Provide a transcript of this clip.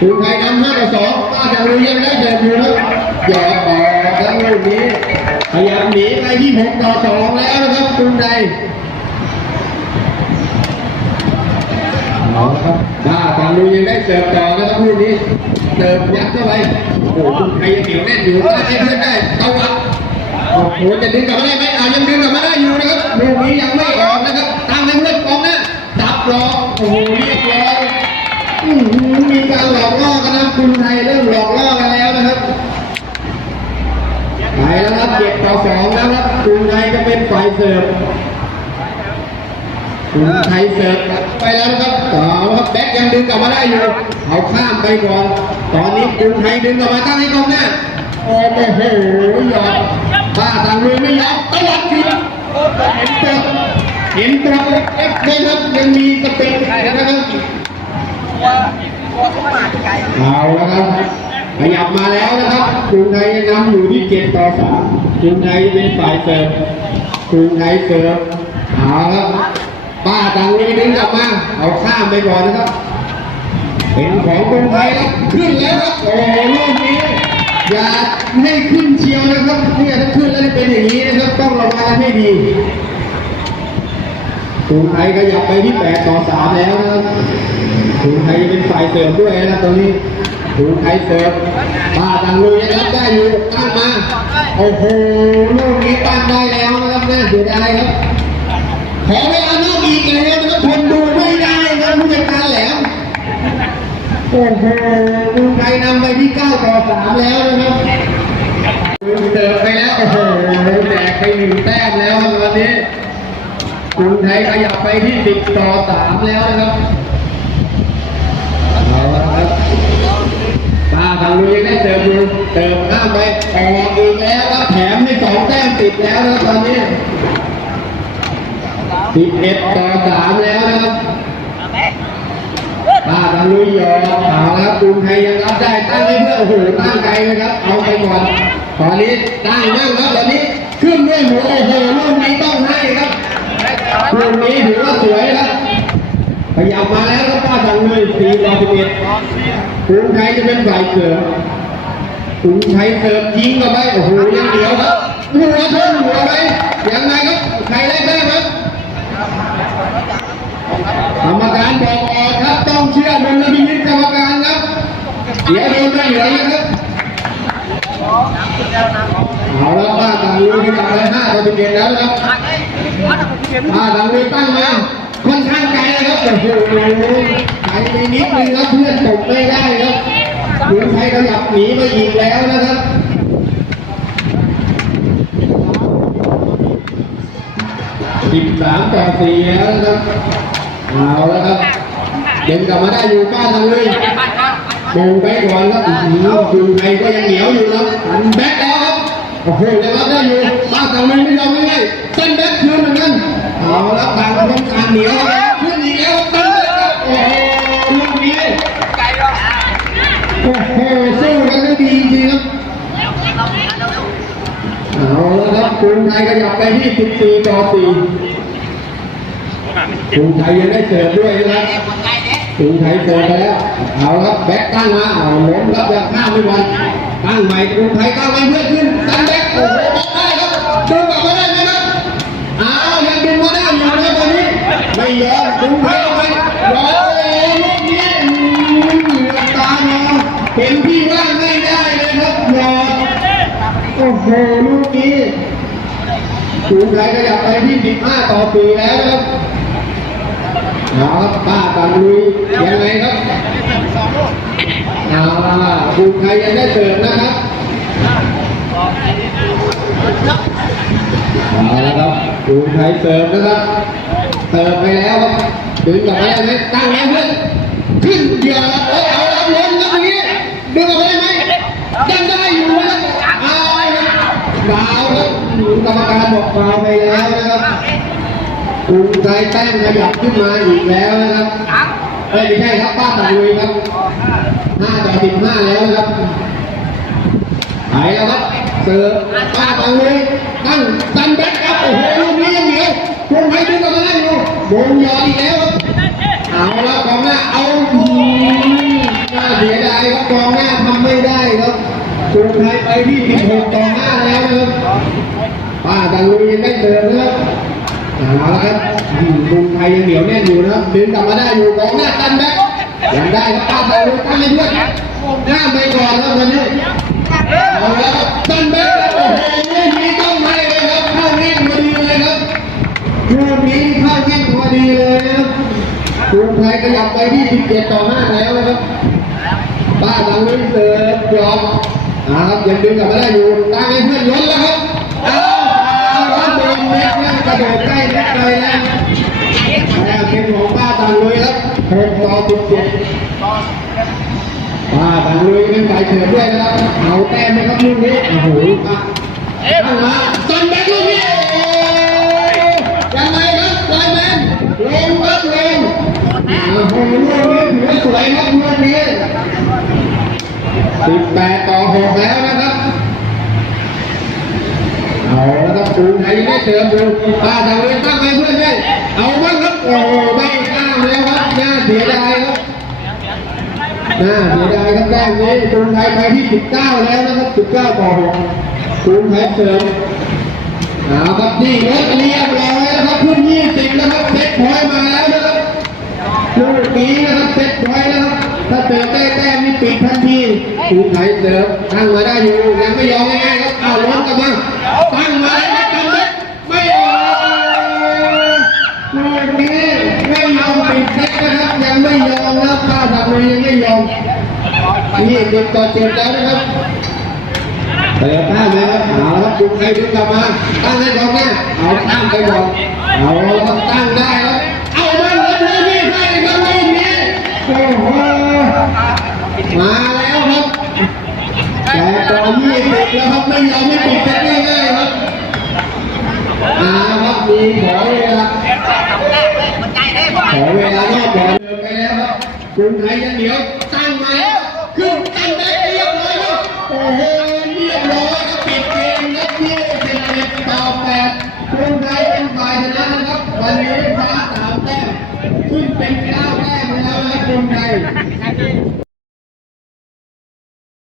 คุณไทยนำห้าต่อสองป้าจังเลยยังได้เดินอยู่ครับหยอดต่อครับลูกนี้พยายามหนีไปที่หกต่อสองแล้วนะครับคุณไทยเอาครับป้าจังเลยยังได้เสิร์ฟต่อนะครับลูกนี้เสิร์ฟยัดเข้าไปโอ้โหคุณไทยยังเหนียวแน่นอยู่ได้ให้เพื่อนได้เอาวะโอ้โหจะดึงกลับมาได้ไหมอ่ายังดึงกลับมาได้อยู่นะครับลูกนี้ยังไม่ออกนะครับตามให้เพื่อนกองหน้าจับรอโอ้โหเรียบร้อย มีการหลอกล่อกันนะคุณไทยเริ่มหลอกล่อกันแล้วนะครับไปแล้วครับเจ็ดต่อสองแล้วครับคุณไทยจะเป็นฝ่ายเสิร์ฟคุณไทยเสิร์ฟไปแล้วนะครับต่อครับแบ็คยังดึงกลับมาได้อยู่เอาข้ามไปก่อนตอนนี้คุณไทยดึงกลับมาตั้งให้กองหน้าโอ้โหหยอดป้าต่างมือไม่ยอมตวัดคืนเห็นตัวเห็นตัวเอฟเลยครับยังมีสเปนะครับ เอาแล้วครับขยับมาแล้วนะครับกรุงไทยนำอยู่ที่เจ็ดต่อสามกรุงไทยเป็นฝ่ายเสิร์ฟกรุงไทยเสิร์ฟเอาแล้วป้าตังนี้ดึงกลับมาเอาข้ามไปก่อนนะครับ เป็นของกรุงไทยครับขึ้นแล้วครับโอ้โหลูกนี้อย่าให้ขึ้นเชียวนะครับเนี่ยถ้าขึ้นแล้วจะเป็นอย่างนี้นะครับ ต้องระวังให้ดีกรุงไทยขยับไปที่แปดต่อสามแล้วนะครับ ถุงไทยเป็นฝ่ายเสิร์ฟด้วยนะครับตรงนี้ถุงไทยเสิร์ฟป้าตังลุยนะครับได้อยู่ตั้งมา โอ้โหลูกนี้ตั้งได้แล้วนะครับน่าเสียดายครับขอเวลานอกอีกแล้วนะครับทนดูไม่ได้ครับผู้จัดการแหลมโอ้โหถุงไทยนำไปที่9ต่อ3แล้วนะครับเสิร์ฟไปแล้วโอ้โหแจกไปหนึ่งแต้มแล้วตอนนี้กรุงไทยขยับไปที่10ต่อ3แล้วนะครับ เอาละครับตาทางลุ ยังได้เติมอยู่เติมข้าไปออกอีกแล้วครับแถมในสองแต้มติดแล้วนะครับตอนนี้สิบเอ็ดต่อสามแล้วนะครับตาทางลุยยอมเอาละครับกรุงไทยยังรับได้ตั้งให้เพื่อนโอ้โหตั้งไกลนะครับ เอาไปก่อนตอนนี้ตั้งนั่งครับตอนนี้ขึ้นด้วยหัวโอ้โหลูกนี้ต้องให้ครับลูกนี้ถือว่าสวยครับขยับมาแล้วครับ สั่งเลยสี่ต่อสิบเอ็ดกรุงไทยจะเป็นฝ่ายเสิร์ฟกรุงไทยเสิร์ฟยิงเข้าไปโอ้โหยังเหนียวครับหัวชนหัวไปยังไงครับใครได้แต้มครับกรรมการบอกออกครับต้องเชื่อดุลพินิจกรรมการครับเดี๋ยวโดนไม่เหลือนะครับเอาล้วป้าสั่งเลยขยับมาห้าต่อสิบเอ็ดแล้วครับอ่าหลังนี้ตั้งมาค่อนข้างไกลนะครับโอ้โห ไกลไปนิดนึงครับเพื่อนตกไม่ได้ครับหรือไทยขยับหนีมาอีกแล้วนะครับสิบสามต่อสี่แล้วนะครับเอาแล้วครับเดินกลับมาได้อยู่ป้าทางเลยมงไปก่อนครับอื้อหือคือไทยก็ยังเหนียวอยู่ครับหันแบ็คแล้วครับโอ้โหยังรับได้อยู่ป้าทางเลยไม่ยอมง่ายๆเส้นแบ็คคืนเหมือนกันเอาและต่างคนต่างเหนียวแล้วขึ้นอีกแล้วตั้งเลยครับโอ้โหลูกนี้โอ้โหสู้กันได้ดีจริงๆครับเอา ละครับกรุงไทยขยับไปที่14ต่อ4กรุงไทยยังได้เสิร์ฟด้วยนะครับกรุงไทยเสิร์ฟไปแล้ว เอาละครับแบ็คตั้งมาเอาล้มรับยังข้าไม่วันตั้งใหม่กรุงไทยตั้งไว้เพื่อขึ้นตั้งแบ็คโอ้โหบอกได้ครับดึงกลับมาได้ไหมครับอ้าวยังดึงมาได้อยู่นะตอนนี้ไม่ยอมดึงไปเอาไปรอเลยลูกนี้เหลือตามองเห็นพี่ว่าไม่ได้เลยครับยอมโอ้โหลูกนี้ สูไทยขยับไปที่ 15 ต่อ4แล้วครับเอาครับป้าตันลุยยังไงครับเอาล่ะสูไทยยังได้เสิร์ฟนะครับเอาละครับดูไทยเสิร์ฟนะครับเสิร์ฟไปแล้วครับดึงกลับมาได้ไหมตั้งแล้วเพื่อน รรมการบอกฟาวไปแล้วนะครับกรุงไทยแต้มขยับขึ้นมาอีกแล้วนะครับไม่ใช่ครับป้าตาลุยครับห้าต่อสิบห้าแล้วครับหายแล้วครับเสิร์ป้าตาลุยตั้งตันงแบ็คครับโอ้โหลูกนี้ยังเหนียวกรุไทยดึงกับมาได้อยู่วงยออีกแล้วครับเอาละกองหน้าเอาหน้าเสียดายครับกองหน้าทำไม่ได้ครับกรุงไทยไปที่16ต่อห้าแล้วนะครับ ป้าดังลุยยังไม่เติมนะครับเอาละครับอืมกรุงไทยยังเหนียวแน่นอยู่นะครับดึงกลับมาได้อยู่กองหน้าตันแบ็คยังได้ครับป้าดังลุยตั้งให้เพื่อนหน้าไปก่อนแล้ววันนี้เอาละครับตันแบ็คโอ้โหไม่มีต้องให้เลยครับเข้าเง่งพอดีเลยครับลูกนี้เข้าเง่งพอดีเลยนะครับกรุงไทยขยับไปที่17ต่อ5แล้วนะครับป้าดังลุยเสิร์ฟยอมอ่าครับยังดึงกลับมาได้อยู่ตั้งให้เพื่อนล้นแล้วครับ นเม็ดนั่งกระโดดใกล้เม็ดเลยนะแต่เป็นของป้าดังลุยครับหกต่อสิบเจ็ดป้าดังลุยเป็นฝ่ายเสิร์ฟด้วยนะครับเอาแต้มไหมครับลูกนี้โอ้โหป้าตั้งมาซันแบ็คลูกนี้โอ้ยยังไงครับไลแมนลงครับลงโอ้โหลูกนี้ถือว่าสวยครับลูกนี้18ต่อ6แล้วนะครับ แล้วครับปูไทยไม่เติมดูป้าทางเรียตั้งให้เพื่อนด้วยเอาบ้างครับโอ้โหไม่ข้ามแล้วครับน่าเสียดายครับน่าเสียดายครับแต้มนี้ปูไทยไปที่19แล้วนะครับ19ต่อ6ปูไทยเติมเอาครับนี่รถเรียบร้อยแล้วครับขึ้น20แล้วครับเซ็ตพอยมาแล้วนะครับลูกนี้นะครับเซ็ตไว้นะครับถ้าเติมแต้มนี่ปิดทันทีภูไทยเติมตั้งมาได้อยู่ยังไม่ยอมง่ายๆครับ เอาล้นกลับมาตั้งมาได้ไม่ทำเล็กไม่ออกลูกนี้ไม่ยอมปิดเซ็ตนะครับยังไม่ยอมนะครับป้าทำเลยยังไม่ยอมนี่เจ็บต่อเจ็บแล้วนะครับเติมตั้งเลยครับเอาครับภูไทยดึงกลับมาตั้งให้ก่อนนะเอาตั้งไปก่อนเอาครับตั้งได้ครับเอามันเลยเลยนี่ให้ครับลูกนี้โอ้โหมา ยี่สิบแล้วครับไม่ยอมไม่ปิดเซตง่ายๆครับอาครับมีขอเวลาขอเวลานอกบอลเดินไปแล้วครับกรุงไทยยังเหนียวตั้งมาแล้วขึ้นตั้งได้เรียบร้อยครับโอ้โหเรียบร้อยครับปิดเกมครับยี่สิบเอ็ดต่อแปดกรุงไทยเป็นฝ่ายชนะนะครับวันนี้คว้าสามแต้มขึ้นเป็นเก้า